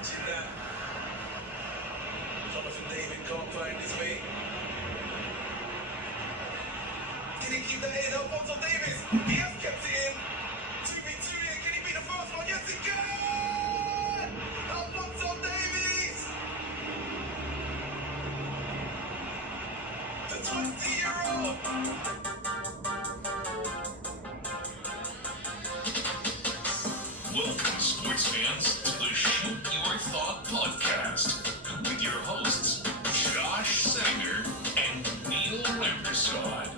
Watching that. Jonathan David can't find his way. Can he keep that in? Alphonso Davies. He has kept it in. 2v2 here. Can he beat the first one? Yes, he can! Alphonso Davies! The 20-year-old. Welcome, sports fans, to the Shoot Your Thought podcast with your hosts, Josh Sanger and Neil Rampersad.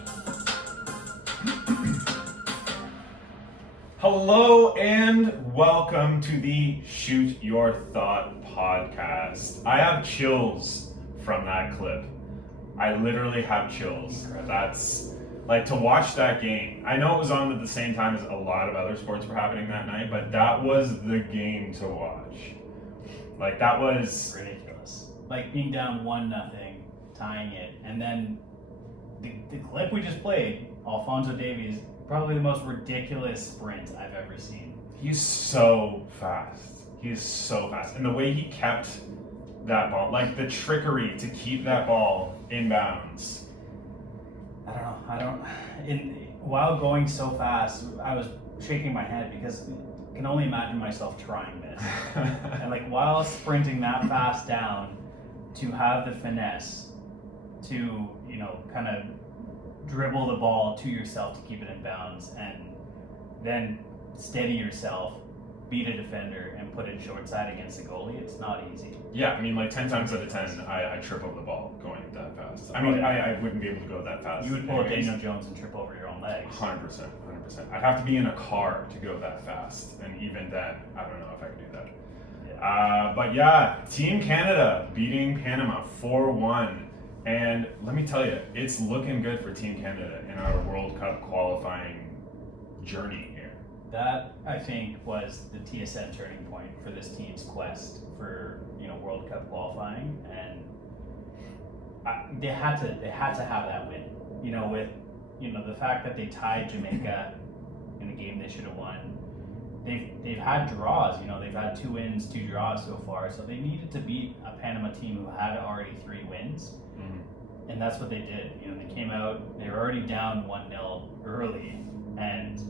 Hello and welcome to the Shoot Your Thought podcast. I have chills from that clip. I literally have chills. That's like to watch that game. I know it was on at the same time as a lot of other sports were happening that night, but that was the game to watch. Like that was ridiculous. Like being down 1-0, tying it, and then the clip we just played, Alphonso Davies, probably the most ridiculous sprint I've ever seen. He's so fast. He's so fast. And the way he kept that ball, like the trickery to keep that ball in bounds. While going so fast, I was shaking my head because I can only imagine myself trying this. And like while sprinting that fast down, to have the finesse to, kind of dribble the ball to yourself to keep it in bounds and then steady yourself, beat a defender and put it short side against the goalie, it's not easy. Yeah, I mean, like 10 times out of 10, I trip over the ball going that fast. I mean, I wouldn't be able to go that fast. You would pull a Daniel Jones and trip over your own legs. 100%. I'd have to be in a car to go that fast, and even then, I don't know if I could do that. Yeah. But yeah, Team Canada beating Panama 4-1. And let me tell you, it's looking good for Team Canada in our World Cup qualifying journey here. That, I think, was the TSN turning point for this team's quest for, World Cup qualifying, and they had to have that win. With the fact that they tied Jamaica in a game they should have won. They've had draws. They've had 2 wins, 2 draws so far. So they needed to beat a Panama team who had already 3 wins, and that's what they did. They came out. They were already down 1-0 early, and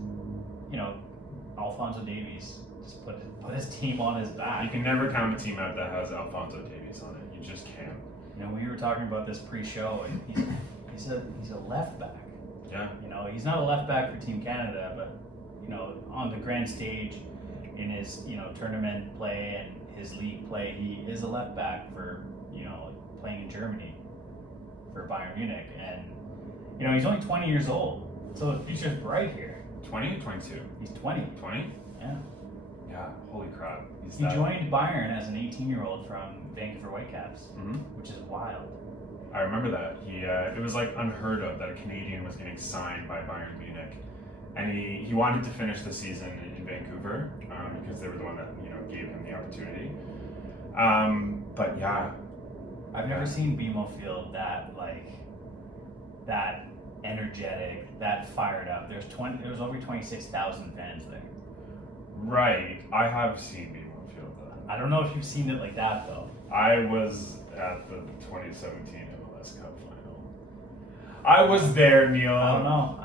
Alphonso Davies just put his team on his back. You can never count a team out that has Alphonso Davies on it. You just can't. We were talking about this pre-show, and he's a left back. Yeah. He's not a left back for Team Canada, but on the grand stage in his tournament play and his league play, he is a left back for playing in Germany for Bayern Munich, and he's only 20 years old, so the future's bright here. 20 or 22? He's 20. 20? Yeah. Yeah, holy crap. He joined Bayern as an 18-year-old from Vancouver Whitecaps, which is wild. I remember that. It was like unheard of that a Canadian was getting signed by Bayern Munich. And he wanted to finish the season in Vancouver because they were the one that gave him the opportunity. But yeah. I've never seen BMO Field that energetic, that fired up. There was over 26,000 fans there. Right. I have seen BMO Field though. I don't know if you've seen it like that though. I was at the 2017 MLS Cup final. I was there, Neil. I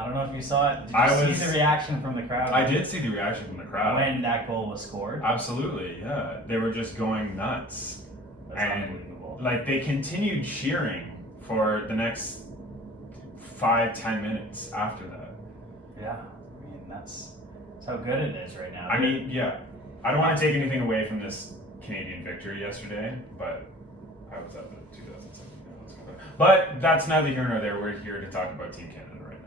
don't know if you saw it. Did you see the reaction from the crowd? I did see the reaction from the crowd. When that goal was scored? Absolutely, yeah. They were just going nuts. That's unbelievable. Like they continued cheering for the next 5-10 minutes after that. Yeah, I mean that's how good it is right now. I mean, yeah. I don't want to take anything away from this Canadian victory yesterday, but I was at the 2017 MLS Cup. But that's neither here nor there. We're here to talk about Team Canada right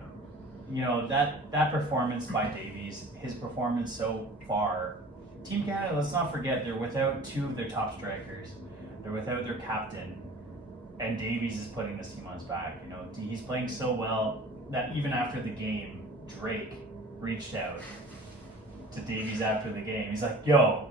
now. That performance by Davies, his performance so far. Team Canada, let's not forget, they're without 2 of their top strikers. They're without their captain. And Davies is putting this team on his back. He's playing so well that even after the game, Drake reached out to Davies after the game. He's like, "Yo,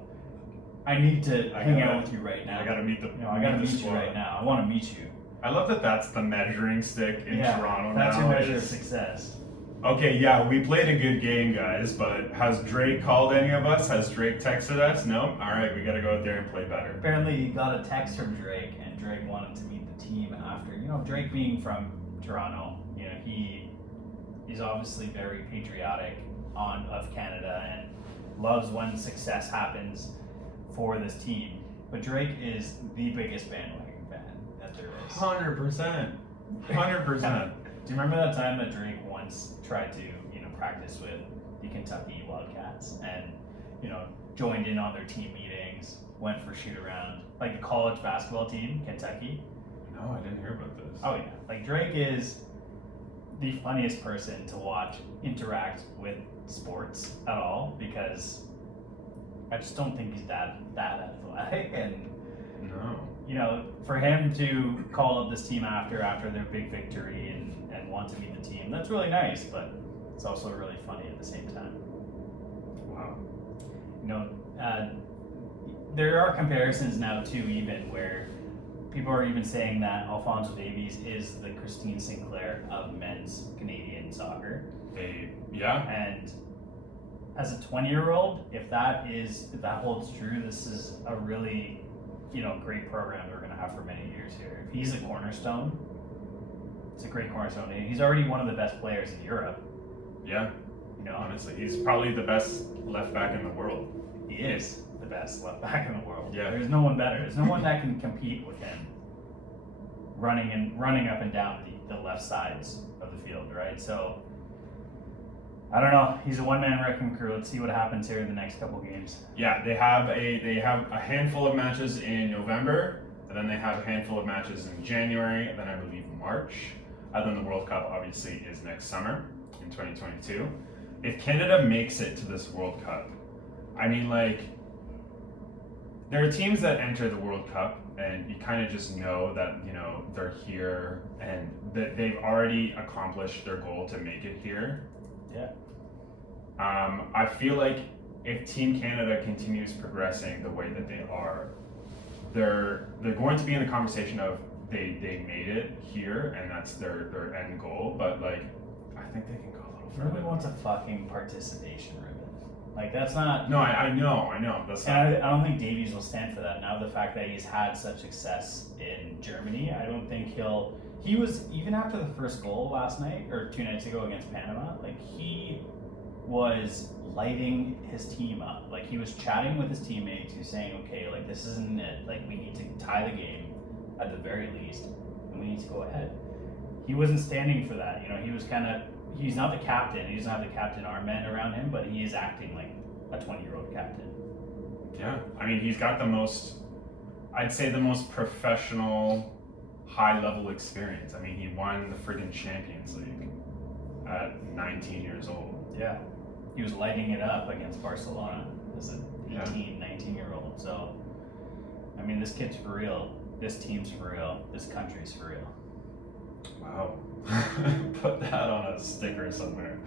I need to hang out with you right now. I gotta meet the. I gotta meet you right now. I want to meet you." I love that. That's the measuring stick in Toronto. That's now. your measure of success. Okay, yeah, we played a good game, guys, but has Drake called any of us? Has Drake texted us? No? Alright, we gotta go out there and play better. Apparently, he got a text from Drake, and Drake wanted to meet the team after. Drake being from Toronto, he's obviously very patriotic of Canada and loves when success happens for this team. But Drake is the biggest bandwagon fan that there is. 100%. 100%. Do you remember that time that Drake once tried to, practice with the Kentucky Wildcats and, joined in on their team meetings, went for shoot around, like the college basketball team, Kentucky? No, I didn't hear about this. Oh yeah, like Drake is the funniest person to watch interact with sports at all because I just don't think he's that athletic and No. For him to call up this team after their big victory and want to meet the team, that's really nice, but it's also really funny at the same time. Wow. There are comparisons now too, even where people are even saying that Alphonso Davies is the Christine Sinclair of men's Canadian soccer. Yeah. And as a 20-year-old, if that holds true, this is a really, great program that we're going to have for many years here. If he's a cornerstone, it's a great cornerstone. He's already one of the best players in Europe. Yeah. Honestly, he's probably the best left back in the world. He is the best left back in the world. Yeah. There's no one better. There's no one that can compete with him. Running up and down the left sides of the field, right? So I don't know. He's a one-man wrecking crew. Let's see what happens here in the next couple games. Yeah, they have a handful of matches in November, and then they have a handful of matches in January, and then I believe March. And then the World Cup obviously is next summer in 2022. If Canada makes it to this World Cup, I mean, there are teams that enter the World Cup and you kind of just know that, they're here and that they've already accomplished their goal to make it here. Yeah. I feel like if Team Canada continues progressing the way that they are, they're going to be in the conversation of they made it here and that's their end goal, but I think they can go a little further. Nobody wants a fucking participation ribbon. That's not. No, I know. That's not. And I don't think Davies will stand for that. Now the fact that he's had such success in Germany, I don't think he was, even after the first goal last night, or 2 nights ago against Panama, he was lighting his team up. He was chatting with his teammates, who's saying, okay, this isn't it. We need to tie the game at the very least, and we need to go ahead. He wasn't standing for that. He was he's not the captain. He doesn't have the captain armband around him, but he is acting like a 20-year-old captain. Yeah, I mean, he's got the most professional, high-level experience. I mean, he won the friggin' Champions League at 19 years old. Yeah. He was lighting it up against Barcelona as an 18, 19-year-old. So, I mean, this kid's for real. This team's for real. This country's for real. Wow. Put that on a sticker somewhere.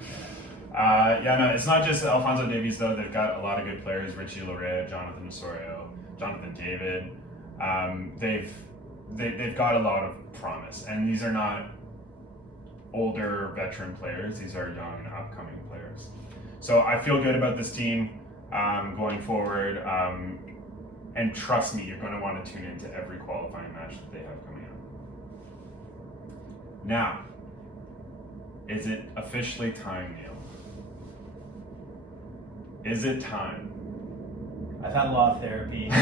It's not just Alphonso Davies though. They've got a lot of good players: Richie Lorea, Jonathan Osorio, Jonathan David. They've got a lot of promise, and these are not older veteran players. These are young, upcoming players. So I feel good about this team going forward. And trust me, you're going to want to tune into every qualifying match that they have coming up. Now, is it officially time, Neil? Is it time? I've had a lot of therapy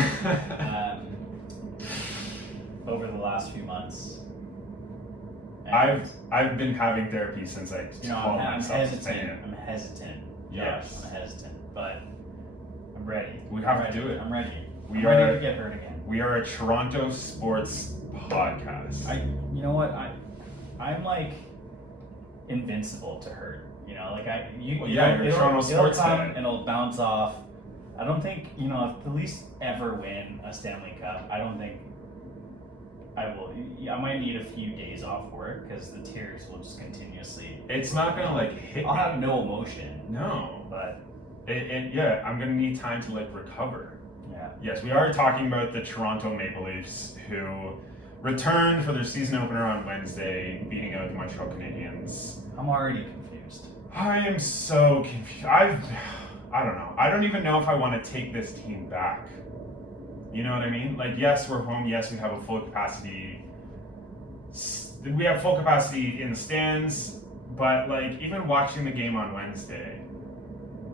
over the last few months. And I've been having therapy since I called myself a fan. I'm hesitant. Yes. I'm hesitant, but I'm ready. We have to do it. I'm ready. We I'm ready to get hurt again. We are a Toronto sports podcast. You know what? I'm invincible to hurt. You're Toronto sports fan. And it'll bounce off. I don't think if the Leafs ever win a Stanley Cup, I don't think I will. I might need a few days off work because the tears will just continuously. It's not gonna hit. I'll have no emotion. No, but I'm gonna need time to recover. Yeah. Yes, we are talking about the Toronto Maple Leafs, who returned for their season opener on Wednesday, beating out the Montreal Canadiens. I'm already confused. I am so confused. I don't know. I don't even know if I want to take this team back. You know what I mean? Like, yes, we're home. Yes, we have a full capacity. We have full capacity in the stands. But, like, even watching the game on Wednesday,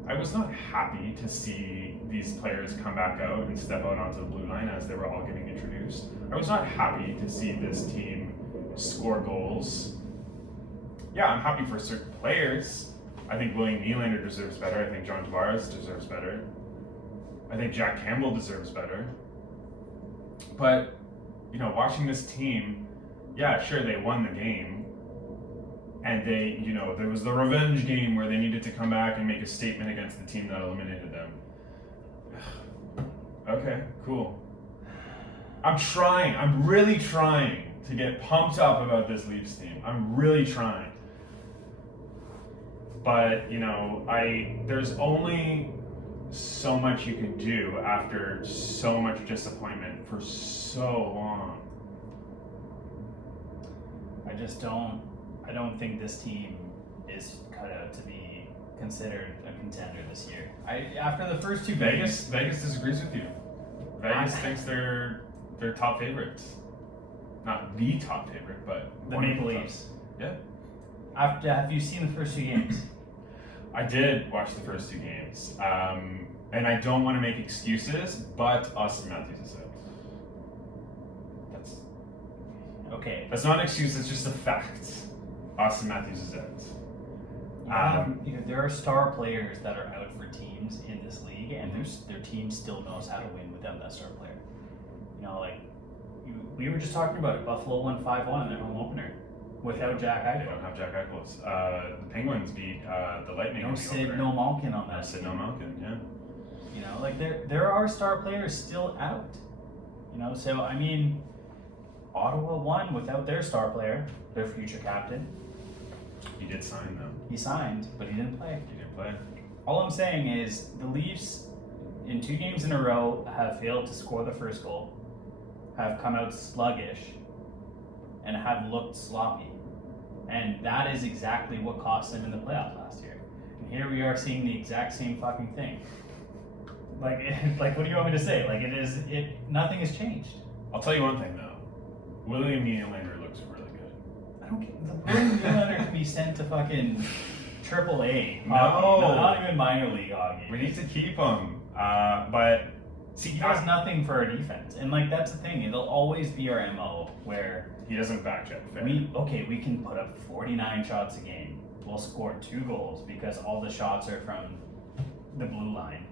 I was not happy to see these players come back out and step out onto the blue line as they were all getting introduced. I was not happy to see this team score goals. Yeah, I'm happy for certain players. I think William Nylander deserves better. I think John Tavares deserves better. I think Jack Campbell deserves better. But, you know, watching this team, yeah, sure, they won the game. And they, you know, there was the revenge game where they needed to come back and make a statement against the team that eliminated them. Okay, cool. I'm really trying to get pumped up about this Leafs team. I'm really trying. But, you know, there's only so much you can do after so much disappointment for so long. I don't think this team is cut out to be considered a contender this year. After the first two Vegas disagrees with you. Vegas thinks they're top favorites. Not the top favorite, but the Maple Leafs. Yeah. Have you seen the first two games? I did watch the first two games. And I don't want to make excuses, but Austin Matthews is out. Okay. That's not an excuse, it's just a fact. Austin Matthews is out. There are star players that are out for teams in this league, and their team still knows how to win without that star player. You know, like, we were just talking about it. Buffalo won 5-1 in their home opener without Jack Eichel. They don't have Jack Eichel. The Penguins beat the Lightning. No Sid, no Malkin on that. No Sid, no Malkin, yeah. You know, like, there are star players still out. You know, so, I mean, Ottawa won without their star player, their future captain. He did sign, though. He signed, but he didn't play. He didn't play. All I'm saying is the Leafs, in 2 games in a row, have failed to score the first goal, have come out sluggish, and have looked sloppy. And that is exactly what cost them in the playoffs last year. And here we are seeing the exact same fucking thing. Like, what do you want me to say? Like, nothing has changed. I'll tell you one thing, though. William Nylander looks really good. I don't get the William Nylander can be sent to fucking AAA. No. Not even minor league hockey. We need to keep him. But see, he does nothing for our defense, and like that's the thing. It'll always be our MO where he doesn't back check. We can put up 49 shots a game. We'll score 2 goals because all the shots are from the blue line.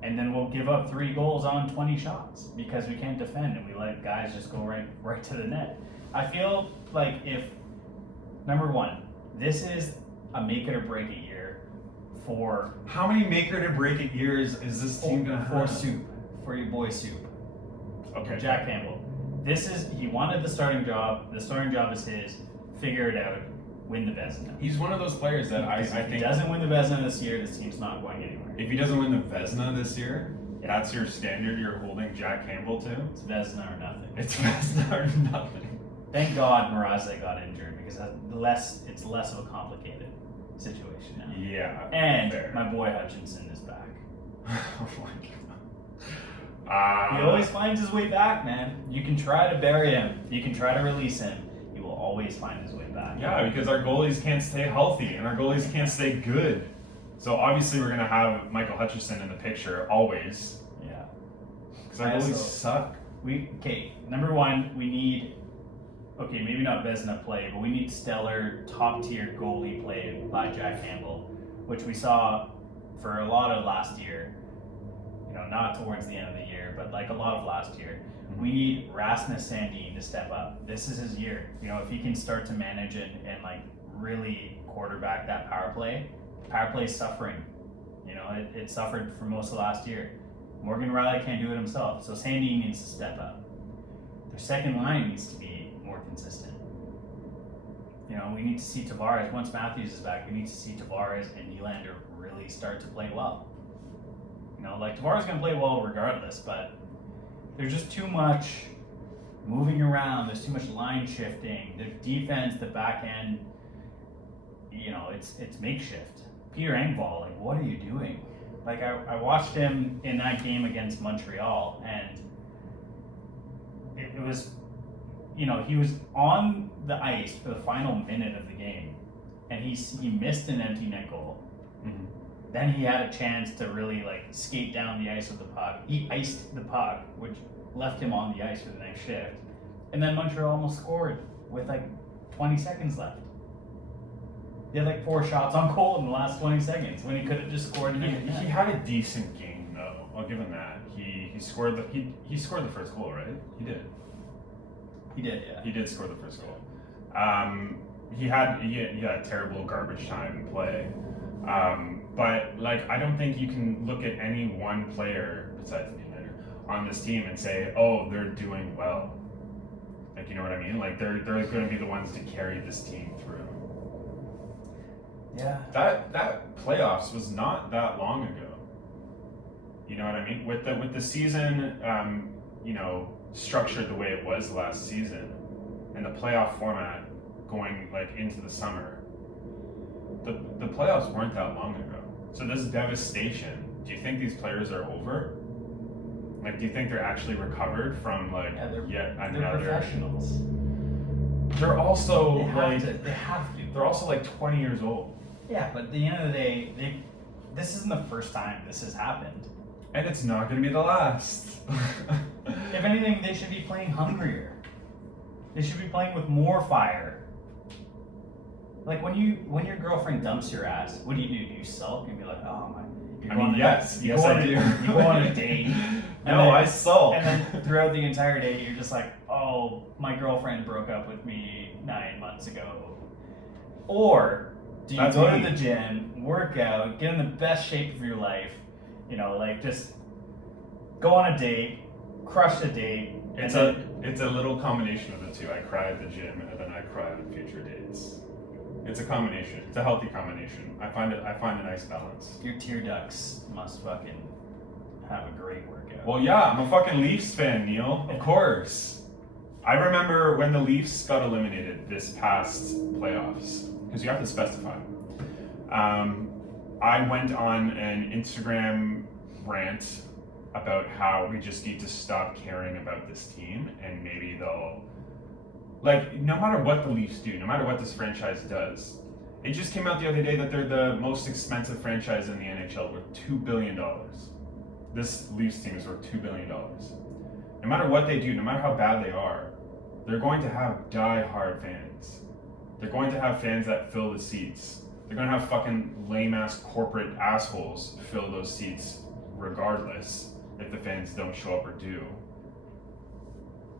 And then we'll give up 3 goals on 20 shots because we can't defend and we let guys just go right to the net. I feel like if, number one, this is a make it or break it year for... How many make it or break it years is this team going to have? For your boy Soup. Okay. Jack Campbell. He wanted the starting job. The starting job is his. Figure it out. Win the Vezina. He's one of those players that I think... If he doesn't win the Vezina this year, this team's not going anywhere. If he doesn't win the Vezina this year, that's your standard you're holding Jack Campbell to? It's Vezina or nothing. It's Vezina or nothing. Thank God Mrazek got injured because it's less of a complicated situation now. Yeah. And fair. my boy Hutchinson is back. Oh my God. He always finds his way back, man. You can try to bury him. You can try to release him. He will always find his way back. Yeah, because our goalies can't stay healthy and our goalies can't stay good. So obviously we're going to have Michael Hutchinson in the picture always. Yeah. Because our goalies suck. Number one, we need, maybe not Vezina play, but we need stellar, top-tier goalie play by Jack Campbell, which we saw for a lot of last year. You know, not towards the end of the year, but like a lot of last year. We need Rasmus Sandin to step up. This is his year. You know, if he can start to manage it and like really quarterback that power play is suffering. You know, it suffered for most of last year. Morgan Riley can't do it himself, so Sandin needs to step up. Their second line needs to be more consistent. You know, we need to see Tavares, once Matthews is back, we need to see Tavares and Nylander really start to play well. You know, like Tavares is going to play well regardless, but there's just too much moving around. There's too much line shifting. The defense, the back end, it's makeshift. Peter Engvall, like, what are you doing? Like, I watched him in that game against Montreal, and it was, he was on the ice for the final minute of the game, and he missed an empty net goal. Mm-hmm. Then he had a chance to really, like, skate down the ice with the puck. He iced the puck, which left him on the ice for the next shift. And then Montreal almost scored with, like, 20 seconds left. He had, like, 4 shots on goal in the last 20 seconds when he could have just scored. He had a decent game, though. I'll give him that. He scored the first goal, right? He did. He did, yeah. He did score the first goal. He had a terrible garbage time play. But, like, I don't think you can look at any one player besides the United on this team and say, oh, they're doing well. Like, you know what I mean? Like, they're going to be the ones to carry this team through. Yeah. That playoffs was not that long ago. You know what I mean? With the season, structured the way it was last season, and the playoff format going, like, into the summer, the playoffs weren't that long ago. So this devastation, do you think these players are over? Like, do you think they're actually recovered from, like, they're another? professionals. They're also They have to. They're also like 20 years old. Yeah, but at the end of the day, this isn't the first time this has happened. And it's not going to be the last. If anything, they should be playing hungrier. They should be playing with more fire. Like, when your girlfriend dumps your ass, what do? You sulk and be like, oh my. Yes, I do. You go on a date. I sulk. And then throughout the entire day, you're just like, oh, my girlfriend broke up with me 9 months ago. Or do you go to the gym, work out, get in the best shape of your life, just go on a date, crush the date. It's a little combination of the two. I cry at the gym and then I cry on future dates. It's a combination. It's a healthy combination. I find a nice balance. Your tear ducts must fucking have a great workout. Well, yeah, I'm a fucking Leafs fan, Neil. Of course. I remember when the Leafs got eliminated this past playoffs, because you have to specify. I went on an Instagram rant about how we just need to stop caring about this team, and maybe they'll, like, no matter what the Leafs do, no matter what this franchise does, it just came out the other day that they're the most expensive franchise in the NHL with $2 billion. This Leafs team is worth $2 billion. No matter what they do, no matter how bad they are, they're going to have die-hard fans. They're going to have fans that fill the seats. They're going to have fucking lame-ass corporate assholes fill those seats regardless if the fans don't show up or do.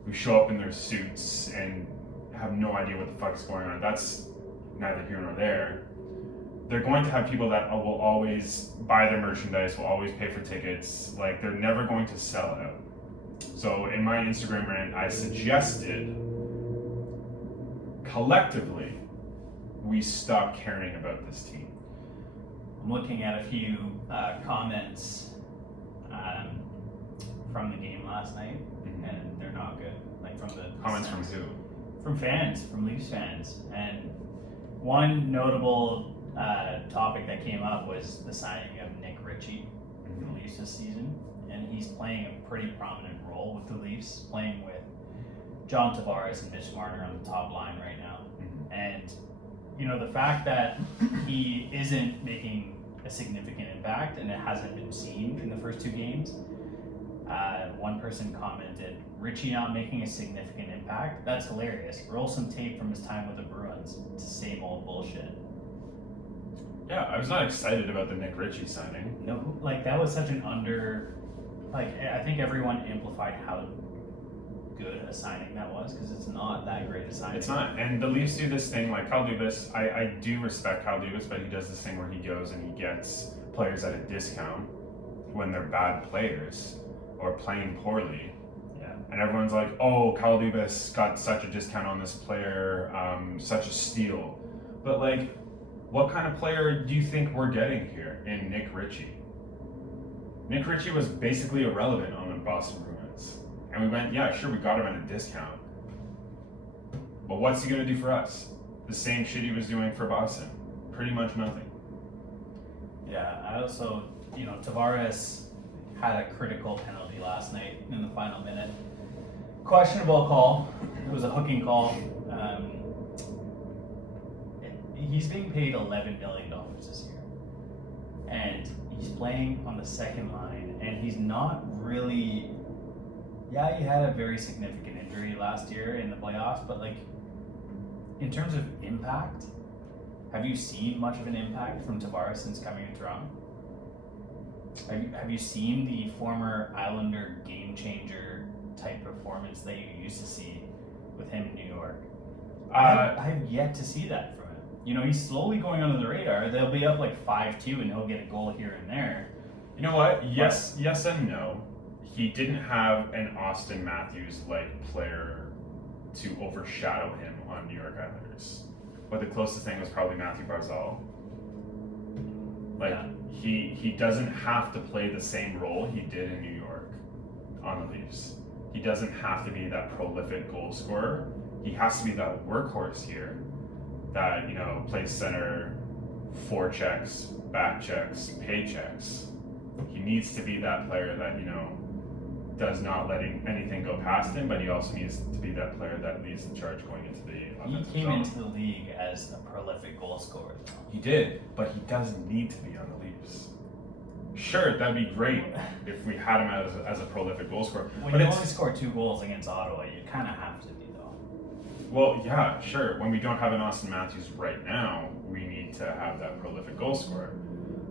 Who show up in their suits and have no idea what the fuck is going on. That's neither here nor there. They're going to have people that will always buy their merchandise, will always pay for tickets. Like, they're never going to sell out. So in my Instagram rant, I suggested collectively we stop caring about this team. I'm looking at a few comments from the game last night, and they're not good. Like, from the Comments from who? From fans, from Leafs fans. And one notable topic that came up was the signing of Nick Ritchie for the Leafs this season, and he's playing a pretty prominent role with the Leafs, playing with John Tavares and Mitch Marner on the top line right now. And the fact that he isn't making a significant impact, and it hasn't been seen in the first 2 games. One person commented, Richie not making a significant impact? That's hilarious. Roll some tape from his time with the Bruins. It's the same old bullshit. Yeah, I was not excited about the Nick Ritchie signing. No, like, that was such an I think everyone amplified how good a signing that was, because it's not that great a signing. It's not. And the Leafs do this thing, like Kyle Dubas, I do respect Kyle Dubas, but he does this thing where he goes and he gets players at a discount when they're bad players or playing poorly. Yeah. And everyone's like, oh, Kyle Dubas got such a discount on this player, such a steal. But, like, what kind of player do you think we're getting here in Nick Ritchie? Nick Ritchie was basically irrelevant on the Boston Bruins. And we went, yeah, sure, we got him at a discount. But what's he going to do for us? The same shit he was doing for Boston. pretty much nothing. Yeah, I also, Tavares had a critical penalty last night in the final minute. Questionable call. It was a hooking call. He's being paid $11 million this year. And he's playing on the second line, and he's not really. Yeah, he had a very significant injury last year in the playoffs, but like, in terms of impact, have you seen much of an impact from Tavares since coming to Toronto? Have you seen the former Islander game changer type performance that you used to see with him in New York? I have yet to see that from him. He's slowly going under the radar. They'll be up like 5-2 and he'll get a goal here and there. You know what? Yes and no. He didn't have an Austin Matthews-like player to overshadow him on New York Islanders. But the closest thing was probably Matthew Barzal. He doesn't have to play the same role he did in New York on the Leafs. He doesn't have to be that prolific goal scorer. He has to be that workhorse here that, plays center, forechecks, backchecks, paychecks. He needs to be that player that, does not let anything go past him, but he also needs to be that player that leads the charge going into the offensive He came zone. into the league as a prolific goal scorer. He did, but he doesn't need to be on the Leafs. Sure, that'd be great if we had him as a prolific goal scorer. When but you only score 2 goals against Ottawa, you kind of have to be, though. Well, yeah, sure. When we don't have an Austin Matthews right now, we need to have that prolific goal scorer.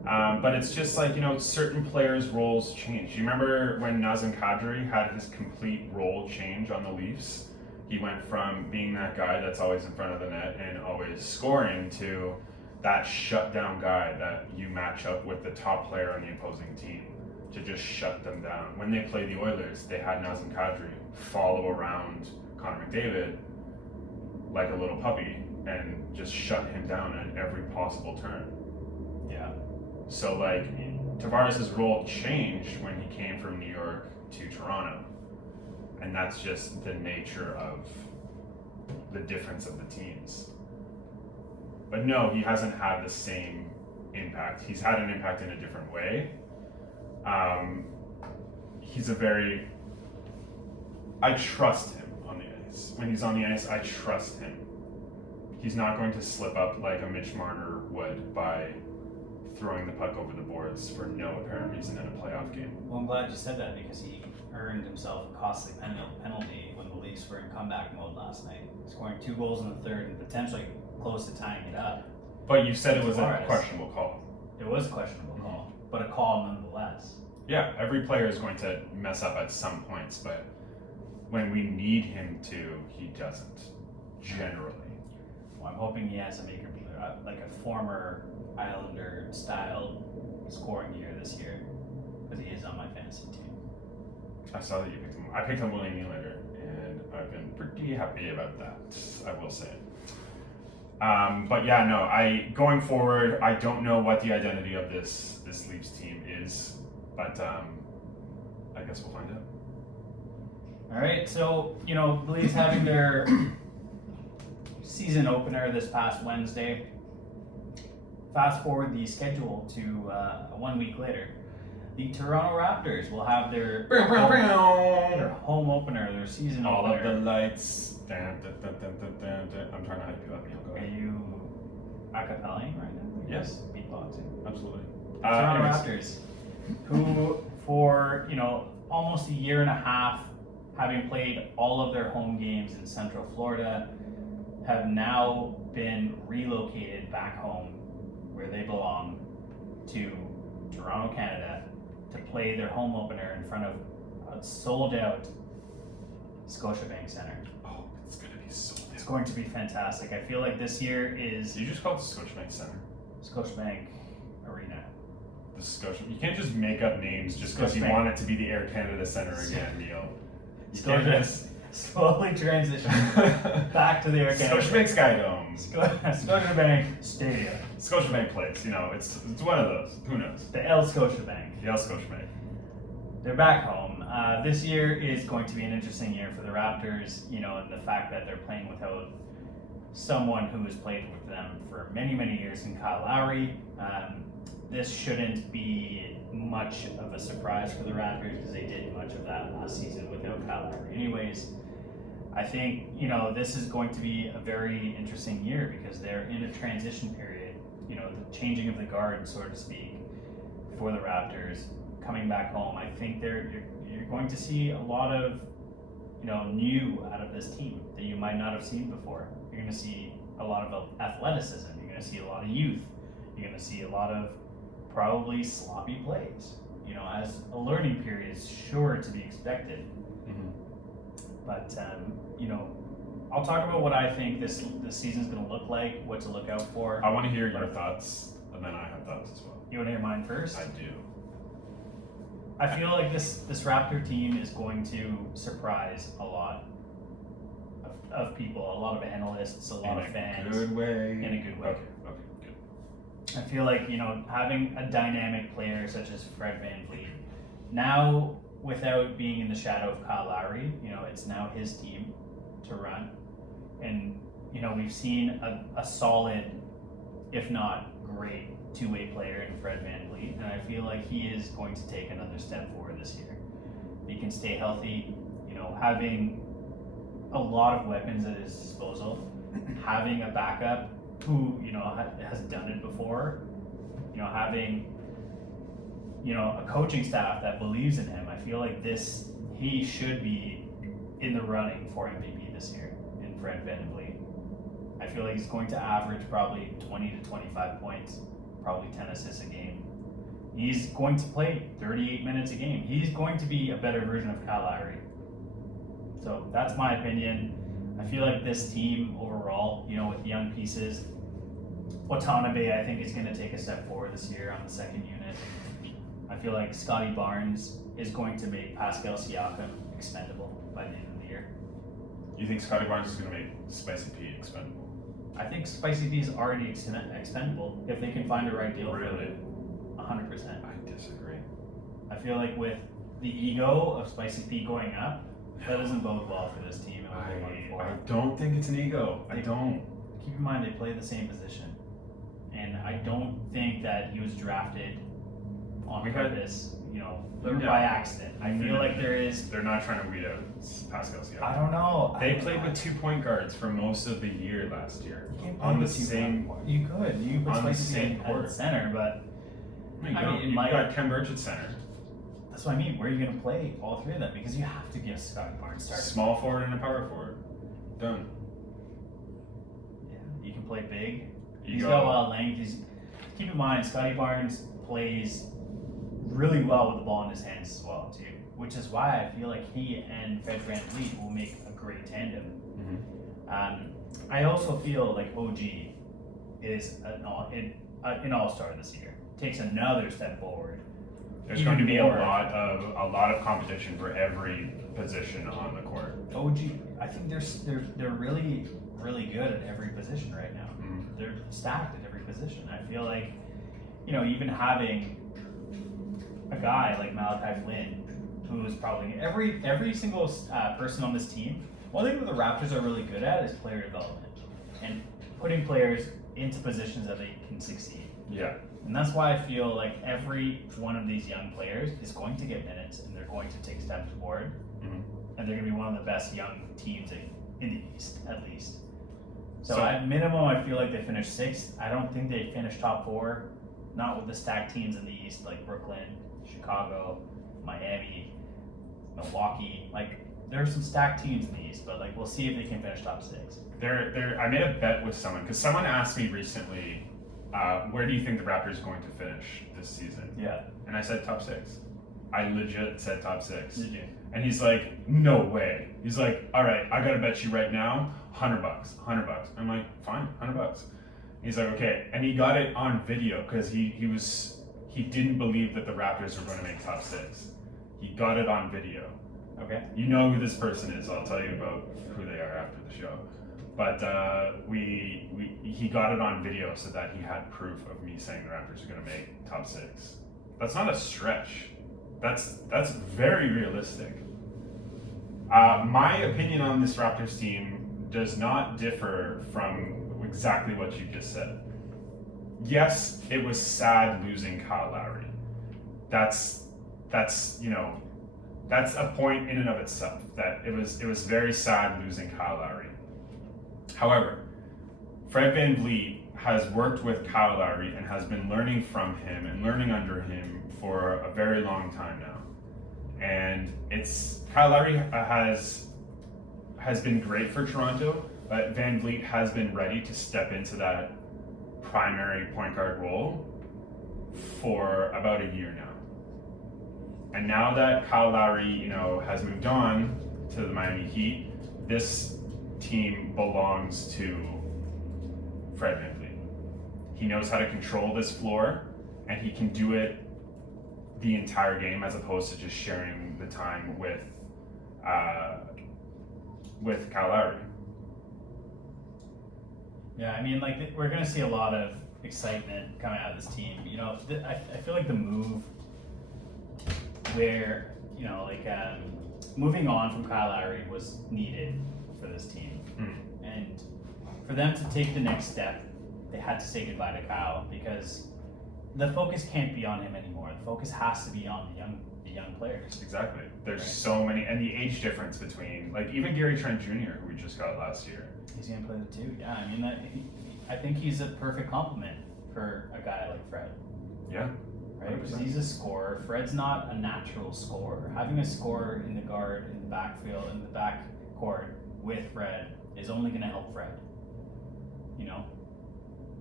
But it's just like, certain players' roles change. You remember when Nazem Kadri had his complete role change on the Leafs? He went from being that guy that's always in front of the net and always scoring to that shutdown guy that you match up with the top player on the opposing team to just shut them down. When they played the Oilers, they had Nazem Kadri follow around Connor McDavid like a little puppy and just shut him down at every possible turn. Yeah. So Tavares' role changed when he came from New York to Toronto. And that's just the nature of the difference of the teams. But no, he hasn't had the same impact. He's had an impact in a different way. I trust him on the ice. When he's on the ice, I trust him. He's not going to slip up like a Mitch Marner would by throwing the puck over the boards for no apparent reason in a playoff game. Well, I'm glad you said that because he earned himself a costly penalty when the Leafs were in comeback mode last night, scoring 2 goals in the third and potentially close to tying it up. But you said it was a Tavares. questionable call. It was a questionable call, but a call nonetheless. Yeah, every player is going to mess up at some points, but when we need him to, he doesn't, generally. Well, I'm hoping he has like a former Islander style scoring year this year, because he is on my fantasy team. I saw that you picked him. I picked up William Nylander, and I've been pretty happy about that, I will say. But yeah, no, going forward, I don't know what the identity of this Leafs team is, but I guess we'll find out. All right, so, the Leafs having their season opener this past Wednesday. Fast forward the schedule to 1 week later. The Toronto Raptors will have their home opener, their season All opener. of the lights. Dun, dun, dun, dun, dun, dun, dun. I'm trying to hype you up, Neil. Go Are ahead. you acapelling right now? Yes. Beatboxing. Absolutely. Toronto Anyways. Raptors, who for almost a year and a half, having played all of their home games in Central Florida, have now been relocated back home where they belong to Toronto, Canada, to play their home opener in front of a sold-out Scotiabank Center. Oh, it's going to be so It's going to be fantastic. I feel like this year is Did you just call it the Scotiabank Center? Scotiabank Arena. The Scotia. You can't just make up names just because you Scotiabank. want it to be the Air Canada Center again, Neil. You Scotia- can't just Slowly transition back to the Air Canada. Scotiabank Sky Dome. Scotiabank Stadium. Scotiabank Place. It's one of those. Who knows? The El Scotiabank. Yeah, Scotiabank. They're back home. This year is going to be an interesting year for the Raptors, and the fact that they're playing without someone who has played with them for many, many years in Kyle Lowry. This shouldn't be much of a surprise for the Raptors because they did much of that last season without Kyle Lowry. Anyways, I think, this is going to be a very interesting year because they're in a transition period, the changing of the guard, so to speak, for the Raptors coming back home. I think you're going to see a lot of, new out of this team that you might not have seen before. You're going to see a lot of athleticism. You're going to see a lot of youth. You're going to see a lot of probably sloppy plays, as a learning period is sure to be expected. Mm-hmm. But, I'll talk about what I think this season's going to look like, what to look out for. I want to hear your thoughts, and then I have thoughts as well. You want to hear mine first? I do. I feel like this Raptor team is going to surprise a lot of people, a lot of analysts, a lot of fans. In a good way. In a good way. Okay, good. I feel like, having a dynamic player such as Fred VanVleet, now without being in the shadow of Kyle Lowry, it's now his team to run. And, we've seen a solid, if not great, two-way player in Fred VanVleet, and I feel like he is going to take another step forward this year. He can stay healthy, having a lot of weapons at his disposal, having a backup who, has done it before, having, a coaching staff that believes in him. I feel like he should be in the running for MVP this year in Fred VanVleet. I feel like he's going to average probably 20 to 25 points, probably 10 assists a game. He's going to play 38 minutes a game. He's going to be a better version of Kyle Lowry. So that's my opinion. I feel like this team overall, with young pieces, Watanabe, I think, is going to take a step forward this year on the second unit. I feel like Scotty Barnes is going to make Pascal Siakam expendable by the end of the year. You think Scotty Barnes is going to make Spicy P expendable? I think Spicy P is already expendable if they can find the right deal. Really? 100%. I disagree. I feel like with the ego of Spicy P going up, that doesn't bode well for this team. I don't think it's an ego. I don't. Keep in mind they play the same position, and I don't think that he was drafted on purpose, by accident. I feel like there is. They're not trying to weed out Pascal Siakam. I don't know. They played with 2-point guards for most of the year last year. You can't play On the with two same. point- You could. You could on play the same at court. center, but You got Ken Burch at center. that's what I mean. Where are you going to play all three of them? Because you have to give Scotty Barnes starting. Small forward and a power forward. Done. Yeah, you can play big. You He's go. got a lot of length. Keep in mind, Scotty Barnes plays really well with the ball in his hands as well, too. Which is why I feel like he and Fred VanVleet will make a great tandem. Mm-hmm. I also feel like OG is an all-star this year. Takes another step forward. There's Even going to be more. a lot of competition for every position on the court. OG, I think they're really, really good at every position right now. Mm. They're stacked at every position. I feel like, even having a guy like Malachi Flynn, who is probably every single person on this team. One thing that the Raptors are really good at is player development and putting players into positions that they can succeed. Yeah. And that's why I feel like every one of these young players is going to get minutes and they're going to take steps forward. Mm-hmm. And they're going to be one of the best young teams in the East, at least. So So- at minimum, I feel like they finished sixth. I don't think they finished top four, not with the stacked teams in the East like Brooklyn, Chicago, Miami, Milwaukee. Like, there are some stacked teams in the East, but we'll see if they can finish top six. I made a bet with someone because someone asked me recently, where do you think the Raptors are going to finish this season? Yeah. And I said top 6. I legit said top 6. Did you? And he's like, no way. He's like, all right, I gotta bet you right now, $100, $100. I'm like, fine, $100. He's like, okay, and he got it on video because he didn't believe that the Raptors were going to make top 6. He got it on video. Okay. You know who this person is. I'll tell you about who they are after the show. But he got it on video so that he had proof of me saying the Raptors are going to make top 6. That's not a stretch. That's very realistic. My opinion on this Raptors team does not differ from exactly what you just said. Yes, it was sad losing Kyle Lowry. That's that's a point in and of itself, that it was very sad losing Kyle Lowry. However, Fred VanVleet has worked with Kyle Lowry and has been learning from him and learning under him for a very long time now. And Kyle Lowry has been great for Toronto, but VanVleet has been ready to step into that primary point guard role for about a year now. And now that Kyle Lowry, has moved on to the Miami Heat, this team belongs to Fred VanVleet. He knows how to control this floor, and he can do it the entire game as opposed to just sharing the time with Kyle Lowry. Yeah, I mean, like, we're going to see a lot of excitement coming out of this team. I feel like the move where, moving on from Kyle Lowry was needed for this team. And for them to take the next step, they had to say goodbye to Kyle, because the focus can't be on him anymore. The focus has to be on the young players. Exactly. There's so many, and the age difference between, even Gary Trent Jr., who we just got last year. He's going to play the two. Yeah, I mean, I think he's a perfect complement for a guy like Fred. Yeah. Right? Because he's a scorer. Fred's not a natural scorer. Having a scorer in the guard, in the backfield, in the backcourt with Fred is only going to help Fred.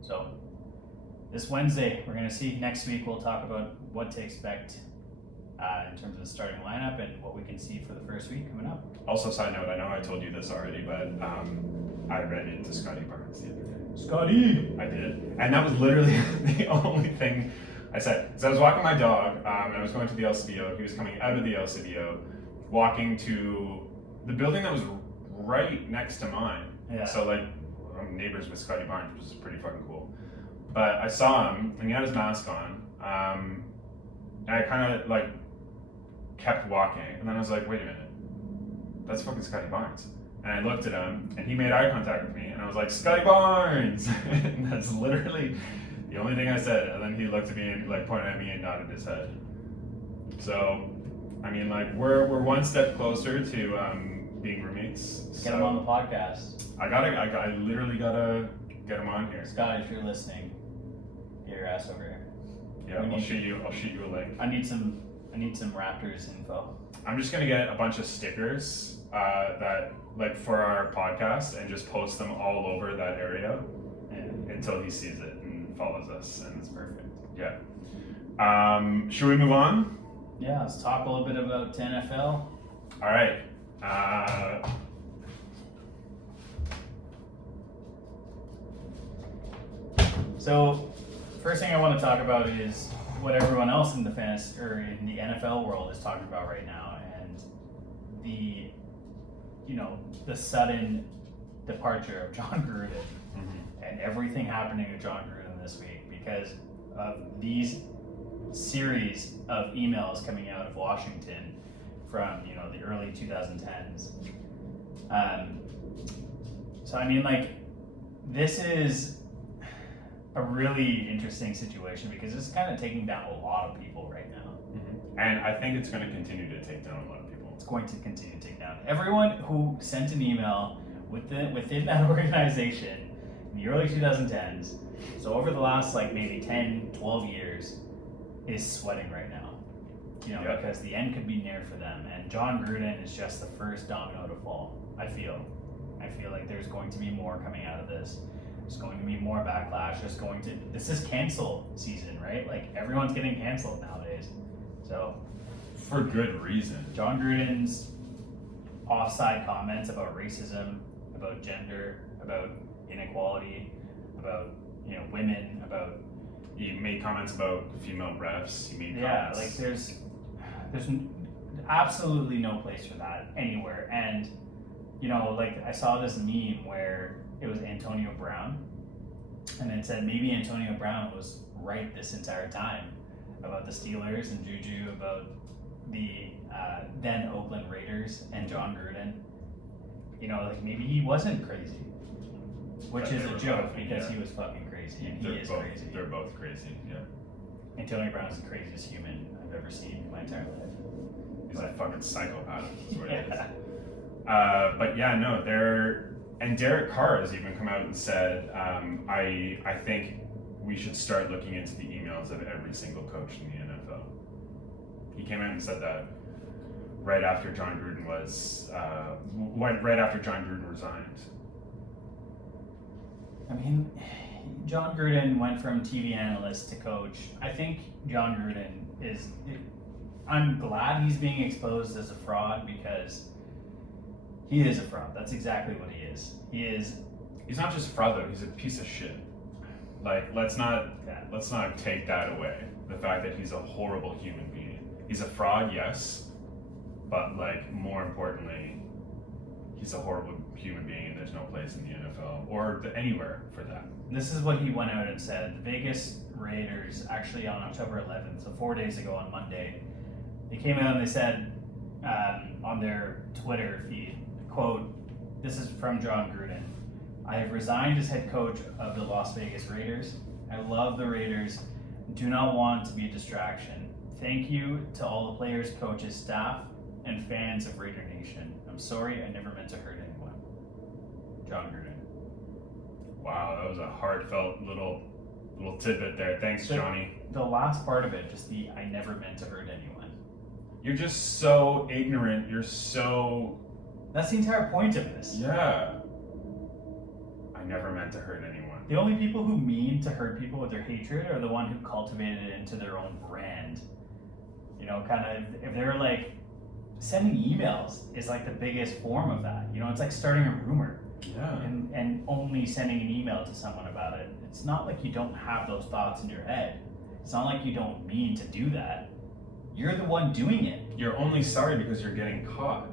So this Wednesday, we're going to see. Next week, we'll talk about what to expect in terms of the starting lineup and what we can see for the first week coming up. Also, side note, I know I told you this already, but I ran into Scotty Barnes the other day. Scotty! I did. And that was literally the only thing I said. So I was walking my dog, and I was going to the LCBO. He was coming out of the LCBO, walking to the building that was right next to mine. Yeah. So, I'm neighbors with Scotty Barnes, which is pretty fucking cool. But I saw him, and he had his mask on. And I kind of, kept walking. And then I was like, wait a minute. That's fucking Scotty Barnes. And I looked at him, and he made eye contact with me, and I was like, Scotty Barnes! And that's literally the only thing I said. And then he looked at me and pointed at me and nodded his head. So, I mean, we're one step closer to being roommates. Get him on the podcast. I literally gotta get him on here. Scott, if you're listening, get your ass over here. Yeah, I'll shoot you a link. I need some Raptors info. I'm just gonna get a bunch of stickers that for our podcast and just post them all over that area until he sees it and follows us, and it's perfect. Yeah. Should we move on? Yeah, let's talk a little bit about NFL. All right. So, first thing I want to talk about is what everyone else in the in the NFL world is talking about right now, and the sudden departure of John Gruden and everything happening with John Gruden this week because of these series of emails coming out of Washington from the early 2010s. So I mean, this is a really interesting situation because it's kind of taking down a lot of people right now. And I think it's going to continue to take down a lot of people. It's going to continue to take down everyone who sent an email within that organization in the early 2010s. So over the last maybe 10, 12 years is sweating right now. Because the end could be near for them. And John Gruden is just the first domino to fall, I feel like there's going to be more coming out of this. There's going to be more backlash. This is cancel season, right? Everyone's getting canceled nowadays. So, for good reason. John Gruden's offside comments about racism, about gender, about inequality, about women, about he made comments about female refs. He made comments. there's absolutely no place for that anywhere. And I saw this meme where it was Antonio Brown, and it said maybe Antonio Brown was right this entire time about the Steelers and Juju, about the then Oakland Raiders and John Gruden. like maybe he wasn't crazy, which But is they a were joke both, because yeah. he was fucking crazy, and he They're is both, crazy. They're both crazy. Yeah. Antonio Brown is the craziest human I've ever seen in my entire life. He's a fucking psychopath. That's what it is. Yeah. But yeah, no, and Derek Carr has even come out and said, I think we should start looking into the emails of every single coach in the NFL. He came out and said that right after John Gruden resigned. I mean, John Gruden went from TV analyst to coach. I think John Gruden I'm glad he's being exposed as a fraud because he is a fraud. That's exactly what he is. He's not just a fraud though, he's a piece of shit. Like, let's not take that away. The fact that he's a horrible human being. He's a fraud, yes, but like more importantly, he's a horrible human being and there's no place in the NFL or anywhere for that. This is what he went out and said. The Vegas Raiders, actually on October 11th, so 4 days ago on Monday, they came out and they said on their Twitter feed, quote, this is from John Gruden, I have resigned as head coach of the Las Vegas Raiders. I love the Raiders, do not want to be a distraction. Thank you to all the players, coaches, staff, and fans of Raider Nation. I'm sorry, I never meant to hurt anyone. John Gruden. Wow, that was a heartfelt little tidbit there. Thanks, Johnny. The last part of it, just the I never meant to hurt anyone. You're just so ignorant. That's the entire point of this. Yeah. I never meant to hurt anyone. The only people who mean to hurt people with their hatred are the one who cultivated it into their own brand. Kind of, if they're like, sending emails is like the biggest form of that. It's like starting a rumor. Yeah. And only sending an email to someone about it. It's not like you don't have those thoughts in your head. It's not like you don't mean to do that. You're the one doing it. You're only sorry because you're getting caught.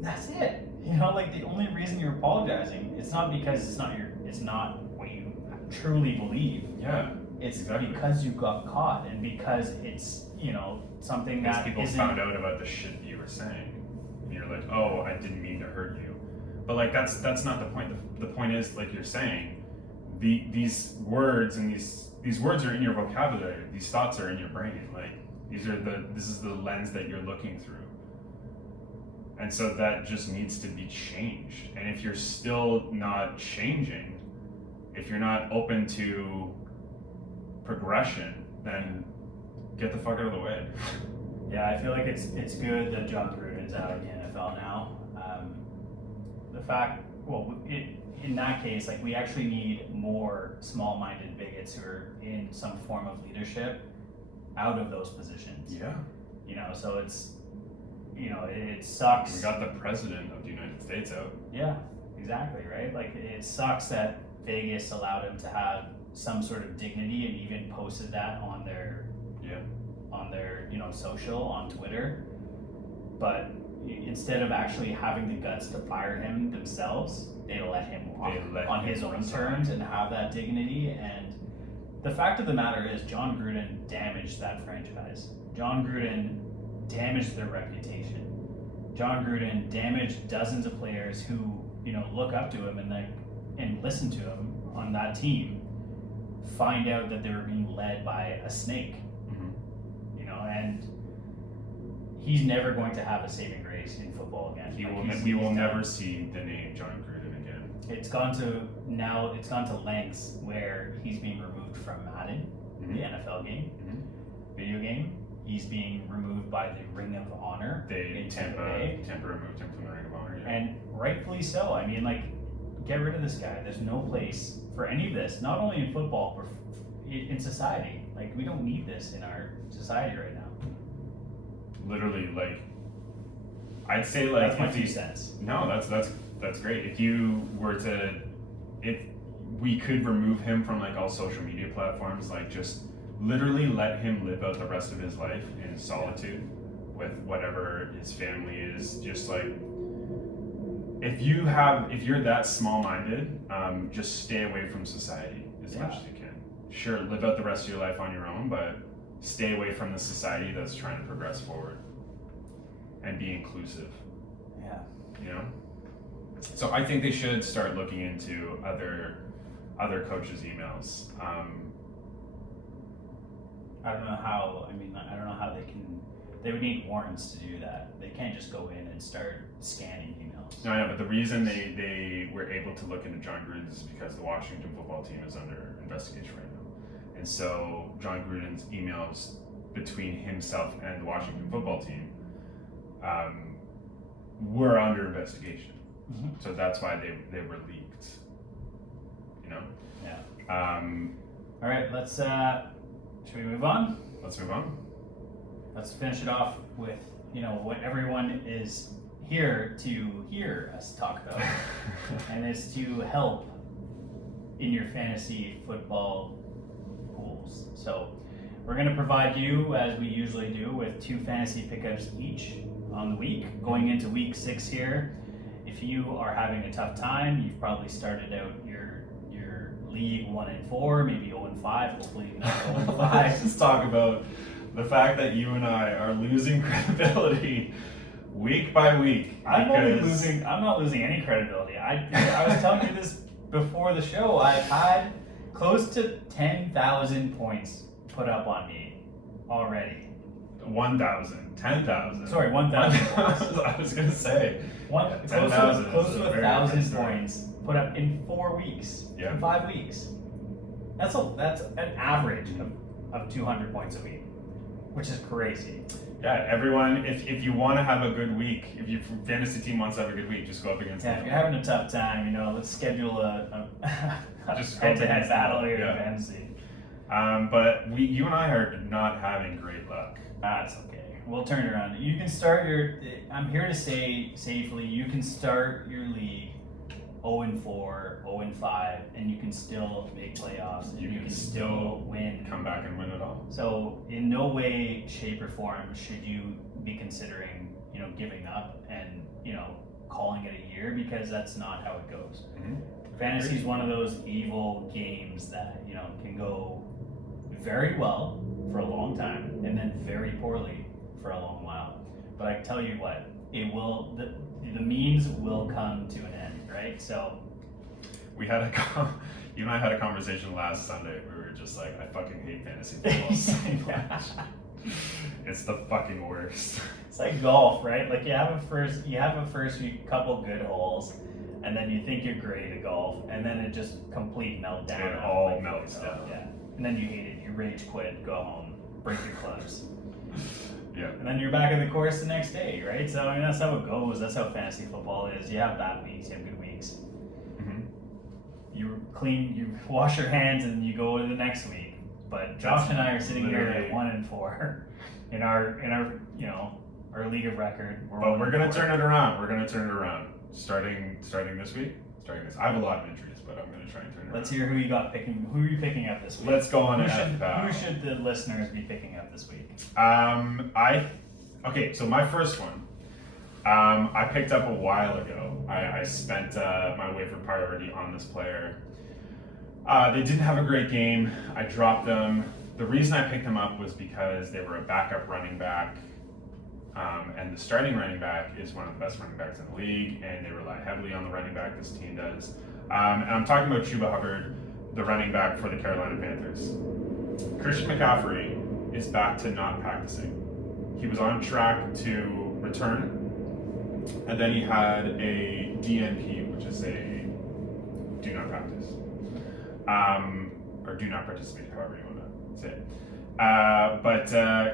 That's it. Like the only reason you're apologizing, it's not because it's not what you truly believe. Yeah. It's exactly. because you got caught and because it's, something Because that people isn't... found out about the shit you were saying. And you're like, oh, I didn't mean to hurt you. But like that's not the point. The point is, like you're saying, these words and these words are in your vocabulary. These thoughts are in your brain. Like this is the lens that you're looking through. And so that just needs to be changed. And if you're still not changing, if you're not open to progression, then get the fuck out of the way. Yeah, I feel like it's good that John Gruden's out of the NFL now. In that case, like we actually need more small-minded bigots who are in some form of leadership out of those positions. Yeah. So it's, it sucks. We got the president of the United States out. Yeah, exactly, right? Like it sucks that Vegas allowed him to have some sort of dignity and even posted that on their social, on Twitter. But instead of actually having the guts to fire him themselves, they let him walk on his own terms and have that dignity. And the fact of the matter is, John Gruden damaged that franchise. John Gruden damaged their reputation. John Gruden damaged dozens of players who, look up to him and listen to him on that team, find out that they were being led by a snake. And he's never going to have a saving grace in football again. We will never see the name John Gruden again. It's gone to lengths where he's being removed from Madden, the NFL game, video game. He's being removed by the Ring of Honor. Tampa removed him from the Ring of Honor. Yeah. And rightfully so. I mean, like, get rid of this guy. There's no place for any of this, not only in football, but in society. Like, we don't need this in our society right now. Literally, like, I'd say like that's my 2 cents. No, that's great. If you were to, if we could remove him from like all social media platforms, like just literally let him live out the rest of his life in solitude with whatever his family is. Just like, if you're that small-minded, just stay away from society as much as you can. Sure, live out the rest of your life on your own, but stay away from the society that's trying to progress forward and be inclusive. Yeah. So I think they should start looking into other coaches' emails. I don't know how. I mean, I don't know how they can. They would need warrants to do that. They can't just go in and start scanning emails. No, I know, but the reason they were able to look into John Gruden's is because the Washington football team is under investigation right now. And so John Gruden's emails between himself and the Washington football team were under investigation. Mm-hmm. So that's why they were leaked. You know? Yeah. All right, let's. Should we move on? Let's move on. Let's finish it off with what everyone is here to hear us talk about, and is to help in your fantasy football pools. So we're going to provide you, as we usually do, with 2 fantasy pickups each on the week. Going into week 6 here, if you are having a tough time, you've probably started out your league 1-4, maybe 0-5, hopefully not 0-5. Let's just talk about the fact that you and I are losing credibility week by week. I'm not losing any credibility. I was telling you this before the show. I've had close to 10,000 points put up on me already. 1,000, 10,000. Sorry, 1,000 points. I was gonna say Close 10,000 to is a very 1,000 good start. points put up in 4 weeks. Yeah. In 5 weeks. That's an average of 200 points a week, which is crazy. Yeah, everyone, if you want to have a good week, if your fantasy team wants to have a good week, just go up against Yeah, them. if you're having a tough time, let's schedule a Just go head-to-head against battle them, here yeah. in fantasy. But you and I are not having great luck. That's okay. We'll turn it around. You can start I'm here to say safely, you can start your league 0-4, 0-5, and you can still make playoffs. And you can still win. Come back and win it all. So in no way, shape, or form should you be considering, giving up and, calling it a year, because that's not how it goes. Mm-hmm. Fantasy is one of those evil games that, can go very well for a long time and then very poorly for a long while. But I tell you what, the means will come to an end, right? So We had you and I had a conversation last Sunday. We were just like, I fucking hate fantasy football so much. It's the fucking worst. it's like golf, right? Like you have a first week couple good holes, and then you think you're great at golf, and then it just complete meltdown. It all melts down. Yeah. And then you hate it. You rage quit, go home, break your clubs. Yeah. And then you're back at the course the next day, right? So that's how it goes. That's how fantasy football is. You have bad weeks, you have good weeks. Mm-hmm. You wash your hands, and you go to the next week. But Josh and I are sitting here at Literally. 1-4 in our league of record. But we're gonna 1-4. turn it around. We're gonna turn it around. Starting this week. I have a lot of injuries, but I'm gonna try and turn it around. Let's hear who are you picking up this week? Let's go on Who to should, F-POW. who should the listeners be picking up this week? Okay, so my first one, I picked up a while ago. I spent my waiver priority on this player. They didn't have a great game. I dropped them. The reason I picked them up was because they were a backup running back, and the starting running back is one of the best running backs in the league, and they rely heavily on the running back, this team does. And I'm talking about Chuba Hubbard, the running back for the Carolina Panthers. Christian McCaffrey is back to not practicing. He was on track to return, and then he had a DNP, which is a do not practice, or do not participate, however you want to say it. But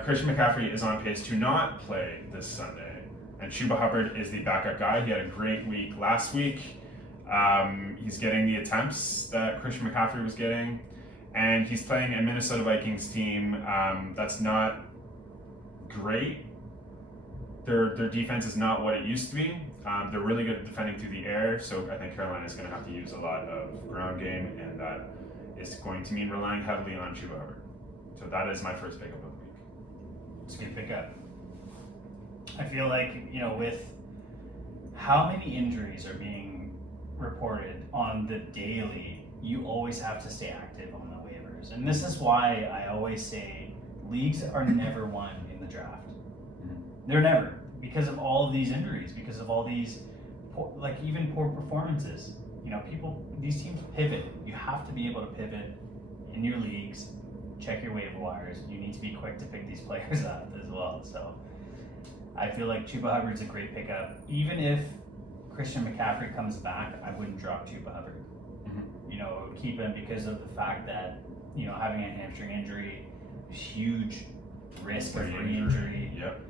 Christian McCaffrey is on pace to not play this Sunday, and Chuba Hubbard is the backup guy. He had a great week last week. He's getting the attempts that Christian McCaffrey was getting, and he's playing a Minnesota Vikings team that's not great. Their defense is not what it used to be. They're really good at defending through the air, so I think Carolina is going to have to use a lot of ground game, and that is going to mean relying heavily on Chuba Hubbard. So that is my first pickup of the week. It's a good pickup. I feel like, with how many injuries are being reported on the daily, you always have to stay active on the waivers. And this is why I always say leagues are never won in the draft. They're never, because of all of these injuries, because of all these even poor performances. These teams pivot. You have to be able to pivot in your leagues. Check your waiver wires. You need to be quick to pick these players up as well. So I feel like Chuba Hubbard's a great pickup. Even if Christian McCaffrey comes back, I wouldn't drop Chuba Hubbard. Keep him because of the fact that having a hamstring injury, huge risk of re-injury. Yep.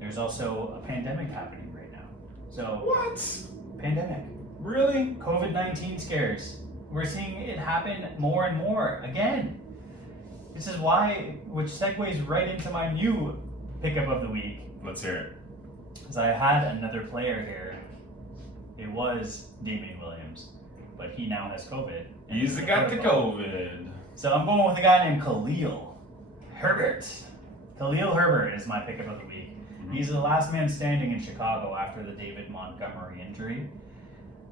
There's also a pandemic happening right now. So What? pandemic, Really? COVID-19 scares. We're seeing it happen more and more again. This is why, which segues right into my new pickup of the week. Let's hear it. Because I had another player here. It was Damian Williams, but he now has COVID. and He's got the COVID. So I'm going with a guy named Khalil Herbert. Khalil Herbert is my pickup of the week. He's the last man standing in Chicago after the David Montgomery injury.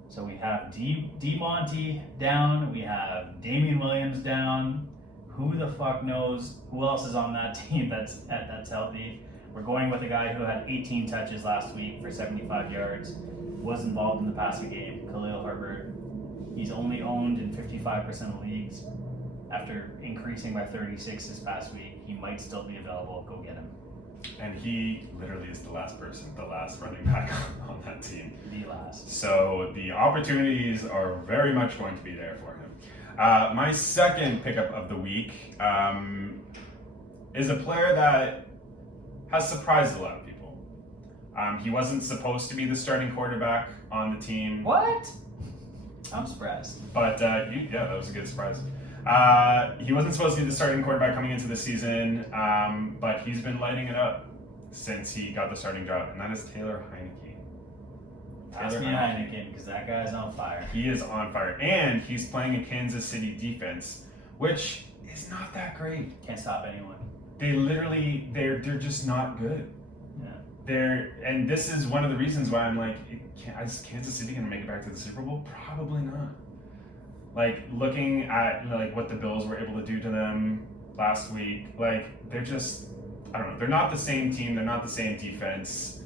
So we have D Monty down, we have Damian Williams down. Who the fuck knows who else is on that team that's healthy? We're going with a guy who had 18 touches last week for 75 yards, was involved in the passing game, Khalil Herbert. He's only owned in 55% of leagues. After increasing by 36 this past week, he might still be available. Go get him. And he literally is the last running back on that team. The last. So the opportunities are very much going to be there for him. My second pickup of the week is a player that has surprised a lot of people. He wasn't supposed to be the starting quarterback on the team. What? I'm surprised. But yeah, that was a good surprise. He wasn't supposed to be the starting quarterback coming into the season, but he's been lighting it up since he got the starting job, and that is Taylor Heineke. Pass me Heineken, because that guy's on fire. He is on fire, and he's playing a Kansas City defense, which is not that great. Can't stop anyone. They're just not good. Yeah. And this is one of the reasons why I'm like, is Kansas City gonna make it back to the Super Bowl? Probably not. Like, looking at what the Bills were able to do to them last week, they're just, I don't know, they're not the same team, they're not the same defense,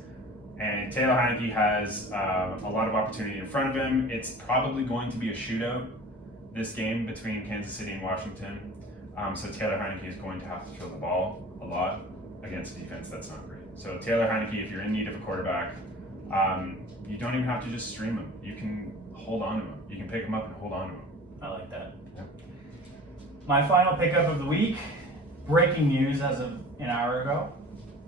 and Taylor Heineke has a lot of opportunity in front of him. It's probably going to be a shootout, this game between Kansas City and Washington, so Taylor Heineke is going to have to throw the ball a lot against a defense that's not great. So Taylor Heineke, if you're in need of a quarterback, you don't even have to just stream him. You can hold on to him. You can pick him up and hold on to him. I like that. Yep. My final pickup of the week, breaking news as of an hour ago,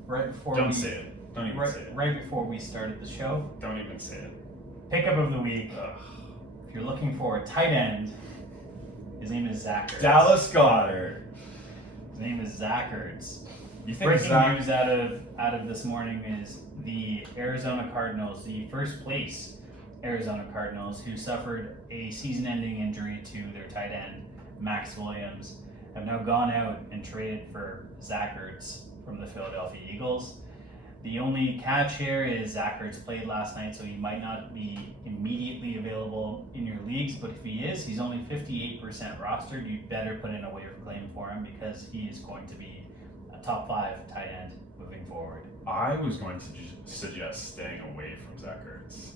right before Don't say it. Don't even say it. Right before we started the show. Don't even say it. Pickup of the week. Ugh. If you're looking for a tight end, his name is Zach Ertz. Dallas Goedert. His name is Zach Ertz. You think Breaking Zach? news out of this morning is the Arizona Cardinals, the first place Arizona Cardinals, who suffered a season-ending injury to their tight end, Max Williams, have now gone out and traded for Zach Ertz from the Philadelphia Eagles. The only catch here is Zach Ertz played last night, so he might not be immediately available in your leagues, but if he is, he's only 58% rostered. You better put in a waiver claim for him because he is going to be a top 5 tight end moving forward. I was going to suggest staying away from Zach Ertz.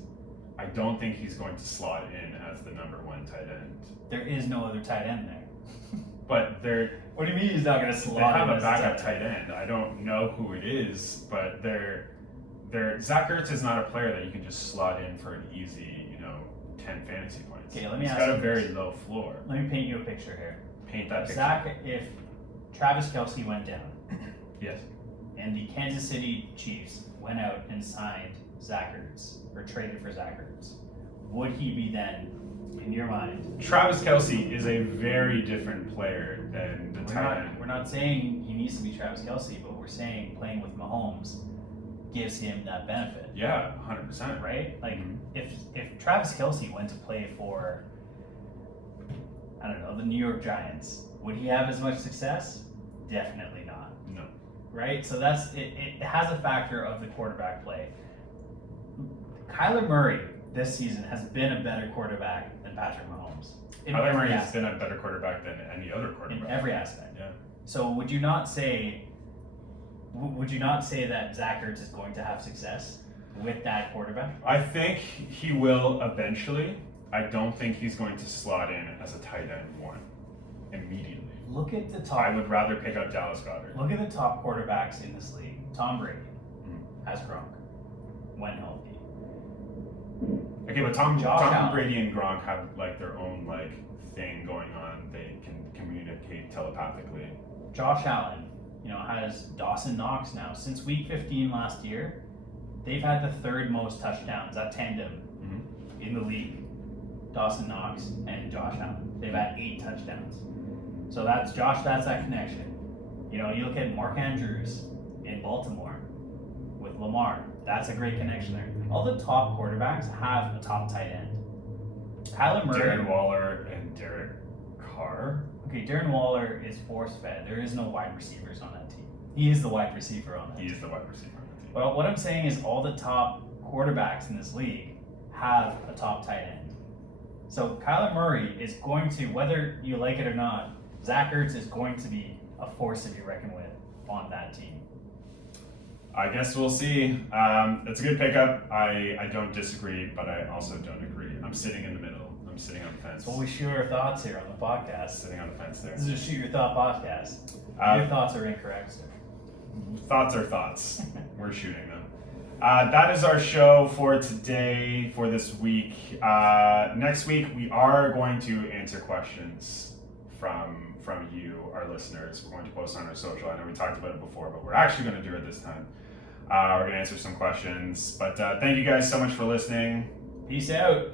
I don't think he's going to slot in as the number 1 tight end. There is no other tight end there. But What do you mean he's not going to they slot have in a as backup tight end. I don't know who it is, but Zach Ertz is not a player that you can just slot in for an easy, 10 fantasy points. Okay, let me He's ask got you a very this. low floor. Let me paint you a picture here. Paint that picture. Zach, if Travis Kelce went down Yes. and the Kansas City Chiefs went out and signed Zach Ertz or traded for Zach Ertz, would he be then, in your mind? Travis Kelce is a very different player than the tight end. We're not saying he needs to be Travis Kelce, but we're saying playing with Mahomes gives him that benefit. Yeah, 100%. Right? Like, Mhm. if Travis Kelce went to play for, I don't know, the New York Giants, would he have as much success? Definitely not. No. Right? So that's it has a factor of the quarterback play. Kyler Murray this season has been a better quarterback than Patrick Mahomes. Kyler Murray has been a better quarterback than any other quarterback. In every aspect. Yeah. So would you not say that Zach Ertz is going to have success? with that quarterback? I think he will eventually. I don't think he's going to slot in as a tight end one immediately. Look at the top. I would rather pick up Dallas Goedert. Look at the top quarterbacks in this league. Tom Brady has Gronk when healthy. Okay, but Josh Tom Allen. Brady and Gronk have like their own like thing going on. They can communicate telepathically. Josh Allen, has Dawson Knox now. Since week 15 last year, they've had the third most touchdowns, that tandem, in the league. Dawson Knox and Josh Allen. They've had 8 touchdowns. So that's that connection. You look at Mark Andrews in Baltimore with Lamar. That's a great connection there. All the top quarterbacks have a top tight end. Kyler Murray. Darren Waller and Derek Carr. Okay, Darren Waller is force-fed. There is no wide receivers on that team. He is the wide receiver on that team. He is the wide receiver on the team. Well, what I'm saying is all the top quarterbacks in this league have a top tight end. So Kyler Murray is going to, whether you like it or not, Zach Ertz is going to be a force to be reckoned with on that team. I guess we'll see. It's a good pickup. I don't disagree, but I also don't agree. I'm sitting in the middle. I'm sitting on the fence. So we shoot our thoughts here on the podcast. Sitting on the fence there. This is a Shoot Your Thought podcast. Your thoughts are incorrect, sir. Thoughts are thoughts. We're shooting them. That is our show for today, for this week. Next week, we are going to answer questions from you, our listeners. We're going to post on our social. I know we talked about it before, but we're actually going to do it this time. We're going to answer some questions. But thank you guys so much for listening. Peace out.